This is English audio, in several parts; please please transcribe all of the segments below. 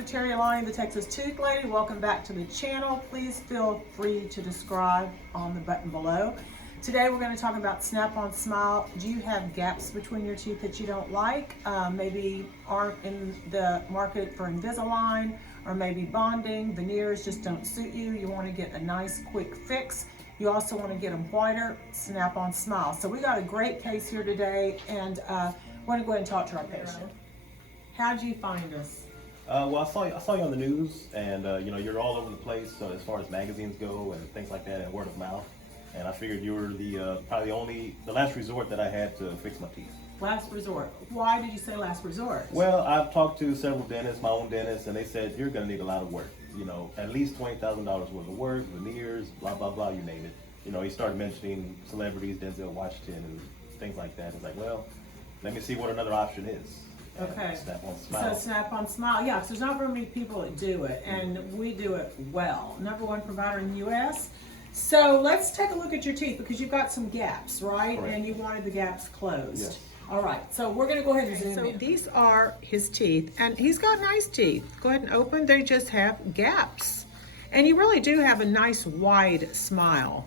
Dr. Terri Alani, the Texas Tooth Lady. Welcome back to the channel. Please feel free to subscribe on the button below. Today we're going to talk about Snap-on Smile. Do you have gaps between your teeth that you don't like? Maybe aren't in the market for Invisalign, or maybe bonding, veneers just don't suit you. You want to get a nice quick fix. You also want to get them whiter. Snap-on Smile. So we got a great case here today, and we're going to go ahead and talk to our patient. How'd you find us? Well, I saw you on the news, and you know, you're all over the place as far as magazines go and things like that, and word of mouth. And I figured you were probably the last resort that I had to fix my teeth. Last resort. Why did you say last resort? Well, I've talked to several dentists, my own dentist, and they said you're going to need a lot of work. You know, at least $20,000 worth of work, veneers, blah blah blah, you name it. You know, he started mentioning celebrities, Denzel Washington, and things like that. It's like, well, let me see what another option is. Okay. Snap-on Smile. So Snap-on Smile, yeah, because there's not very many people that do it, and we do it well. #1 provider in the U.S. So let's take a look at your teeth, because you've got some gaps, right? Correct. And you wanted the gaps closed. Yes. All right, so we're going to go ahead and zoom in. So these are his teeth, and he's got nice teeth. Go ahead and open. They just have gaps. And you really do have a nice wide smile.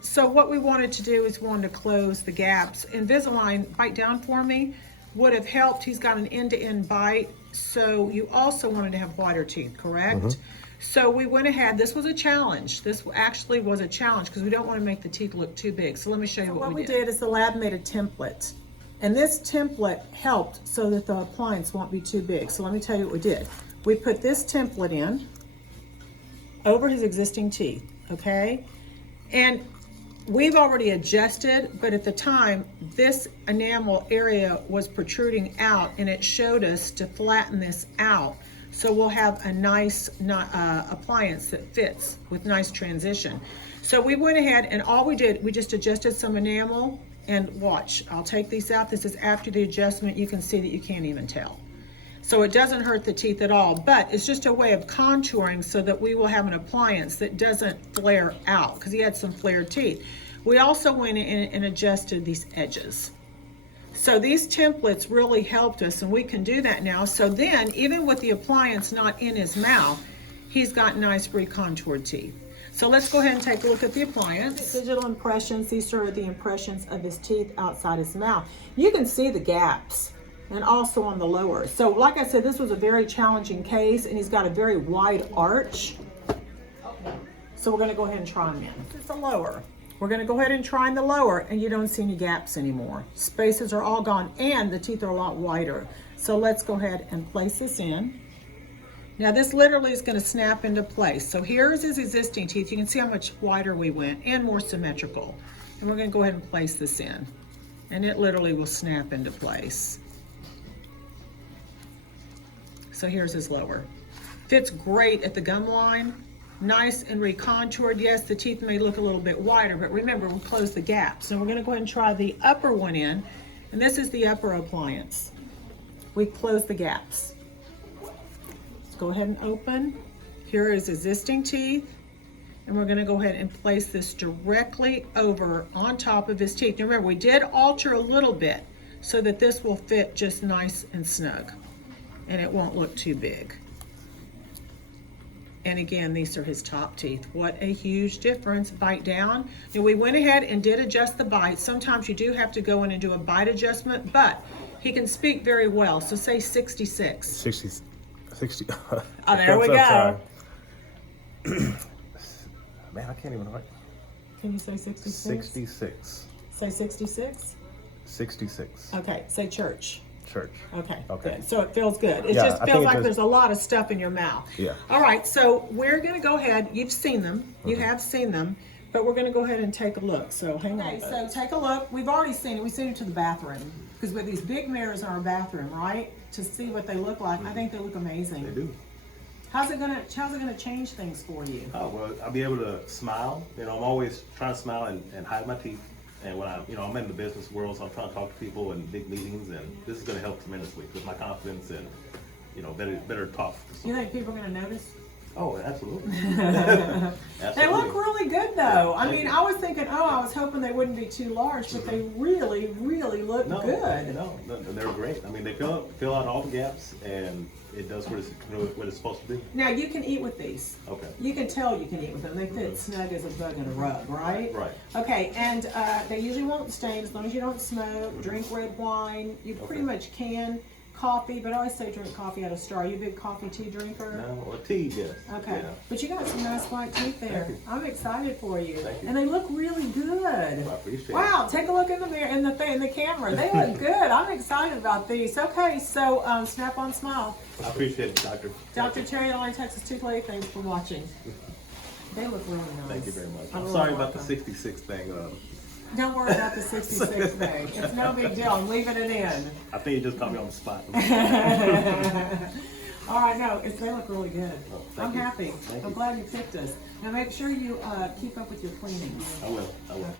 So what we wanted to do is we wanted to close the gaps. Invisalign, bite down for me, would have helped. He's got an end-to-end bite, so you also wanted to have whiter teeth, correct? Mm-hmm. So we went ahead. This was a challenge. This actually was a challenge because we don't want to make the teeth look too big. So let me show you what we did. Is the lab made a template, and this template helped so that the appliance won't be too big. So let me tell you what we did. We put this template in over his existing teeth, okay? And we've already adjusted, but at the time, this enamel area was protruding out, and it showed us to flatten this out. So we'll have a nice appliance that fits with nice transition. So we went ahead, and all we did, we just adjusted some enamel, and watch, I'll take these out. This is after the adjustment. You can see that you can't even tell. So it doesn't hurt the teeth at all, but it's just a way of contouring so that we will have an appliance that doesn't flare out, because he had some flared teeth. We also went in and adjusted these edges. So these templates really helped us, and we can do that now. So then, even with the appliance not in his mouth, he's got nice recontoured teeth. So let's go ahead and take a look at the appliance. Digital impressions, these are the impressions of his teeth outside his mouth. You can see the gaps, and also on the lower. So like I said, this was a very challenging case, and he's got a very wide arch. So we're gonna go ahead and try him in. This is the lower. We're gonna go ahead and try in the lower, and you don't see any gaps anymore. Spaces are all gone, and the teeth are a lot wider. So let's go ahead and place this in. Now this literally is gonna snap into place. So here's his existing teeth. You can see how much wider we went and more symmetrical. And we're gonna go ahead and place this in. And it literally will snap into place. So here's his lower. Fits great at the gum line. Nice and recontoured. Yes, the teeth may look a little bit wider, but remember, we closed the gaps. So we're gonna go ahead and try the upper one in, and this is the upper appliance. We closed the gaps. Let's go ahead and open. Here is existing teeth, and we're gonna go ahead and place this directly over on top of his teeth. Now remember, we did alter a little bit so that this will fit just nice and snug, and it won't look too big. And again, these are his top teeth. What a huge difference. Bite down. And we went ahead and did adjust the bite. Sometimes you do have to go in and do a bite adjustment, but he can speak very well. So say 66. 60. Oh, there we go. Man, I can't even write. Can you say 66? 66. Say 66? 66. Okay, say church. Church. Okay, Okay. good. So it feels good. It Yeah, just I feels think like there's a lot of stuff in your mouth. Yeah. All right, so we're gonna go ahead. You've seen them. You have seen them, but we're gonna go ahead and take a look. So hang on. Okay, so take a look. We've already seen it. We sent it to the bathroom, because with these big mirrors in our bathroom, right, to see what they look like, I think they look amazing. They do. How's it gonna change things for you? Oh, well, I'll be able to smile. You know, I'm always trying to smile and hide my teeth. And when I'm in the business world, so I'm trying to talk to people in big meetings, and this is going to help tremendously with my confidence and, better talk. You think people are gonna notice? Oh, absolutely. They Absolutely. look really really good though. I mean, I was thinking, I was hoping they wouldn't be too large, but they really, really look good. No, they're great. I mean, they fill out all the gaps, and it does what it's supposed to do. Now you can eat with these. Okay. You can tell you can eat with them. They fit snug as a bug in a rug, right? Right. Okay, and they usually won't stain as long as you don't smoke, drink red wine. You pretty much can. Coffee, but I always say drink coffee out of straw. Are you a big coffee tea drinker? No, or tea, yes. Okay, Yeah. but you got some nice white teeth there. Thank you. I'm excited for you. Thank you. And they look really good. Well, I appreciate it. Wow, take a look in the mirror, in the camera. They look good. I'm excited about these. Okay, so snap on smile. I appreciate it, Doctor. Dr. Terri Alani, TexasToothLady, thanks for watching. They look really nice. Thank you very much. I'm really sorry about the welcome. 66 thing. Don't worry about the 66 thing. It's no big deal. I'm leaving it in. I think you just caught me on the spot. All right, no, they look really good. Oh, I'm thank you. happy. Thank I'm you. glad you picked us. Now make sure you keep up with your cleanings. I will.